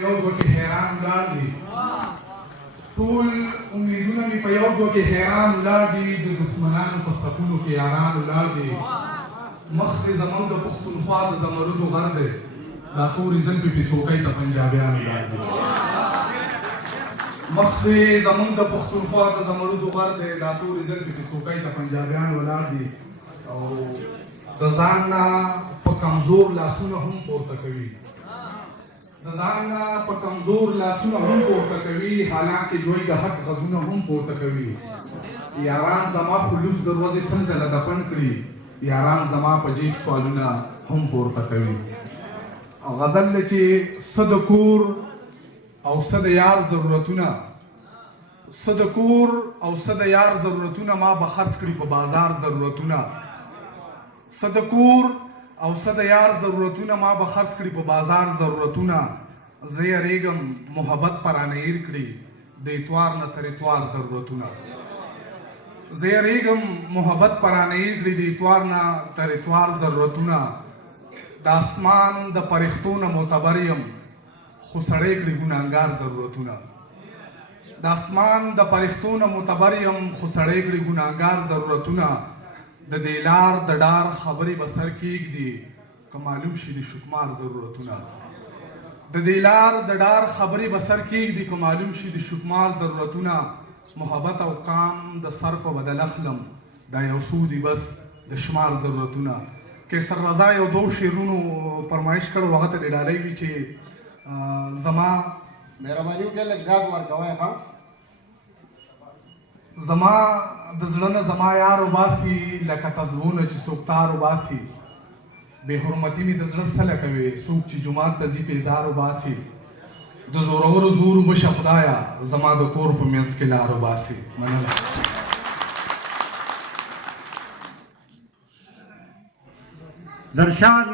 یو دوه کې حیران ولاړ دي ټول امیدونه مې په یو دوه کې حیران ولاړ دي د دښمنانو په صفونو کې یاران ولاړ دي مخ دې زموږ د پښتونخوا د زمرودو غر دی دا تورې زلفې پې څوکۍ ته پنجابیان ولاړ دي مخ دې زموږ د پښتونخوا د زمرودو غر دی دا تورې زلفې پې څوکۍ ته پنجابیان ولاړ دي او د ځان نه په کمزور لاسونه هم پورته کوي د ځان نه په کمزور لاسونه هم پورته کوي حالانکې دوی د حق غږونه هم پورته کوي یاران زما خلوص د ورځې څنګه له دفن کړي یاران زما په جیب سوالونه هم پورته کوي غزل دی چې څه د کور او څه د یار ضرورتونه څه د کور او څه د یار ضرورتونه ما به خرڅ کړي په بازار ضرورتونه څه د کور او څه د یار ضرورتونه ما به خرڅ کړي په بازار ضرورتونه زه یریږم محبت په رانه هیر کړي د اتوار نه تر اتوار ضرورتونه زه یریږم محبت په رانه هیر کړي د اتوار نه تر اتوار ضرورتونه د اسمان د پرښتو نه معتبر یم خو سړی کړي ګناهګار ضرورتونه د اسمان د پرښتو نه معتبر یم خو سړی کړي ګناهګار ضرورتونه د دې لار د ډار خبرې به سر کېږدي که معلوم شي د شکمار ضرورتونه د دې لار د ډار خبرې به سر کېږدي که معلوم شي د شکمار ضرورتونه محبت او کام د سر په بدل اخلم دا یو څو دي بس د شمار ضرورتونه کیسر رضا یو دو شعرونو فرمایش کړی هغه ته دې ډالۍ وي چې زما مهرباني وکړئ لږ غږ ورکوئ ښه زما د زړه نه زما یار وباسي لکه تزوونه چې څوک تار وباسي بې حرمتي مې د زړه سله کوي څوک چې جومات ته ځي پیزار وباسي د زورورو زور مشه خدایه زما د کور په منځ کې لار وباسي مننه درشان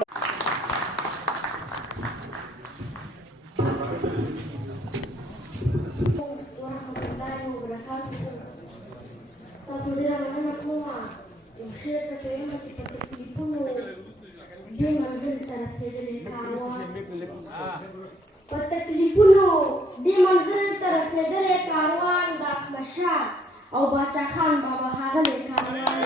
په تکلیفونو دې منزل ته رسېدلی کاروان د احمدشاه او باچا خان بابا ښاغلی کاروان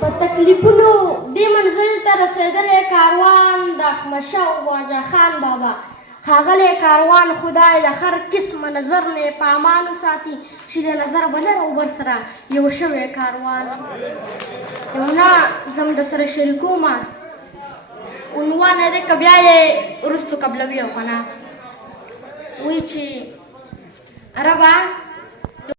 په تکلیفونو دې منزل ته رسېدلی کاروان د احمدشاه او باچا خان بابا ښاغلی کاروان خدای د هر قسمه نظر نه په امان وساتي چې د نظر بلر او بر سره یو شوی کاروان یو نه زم د سره شریکومه عنوان یې دی که بیا یې وروستو قبلوي او که نه وایي چې ربه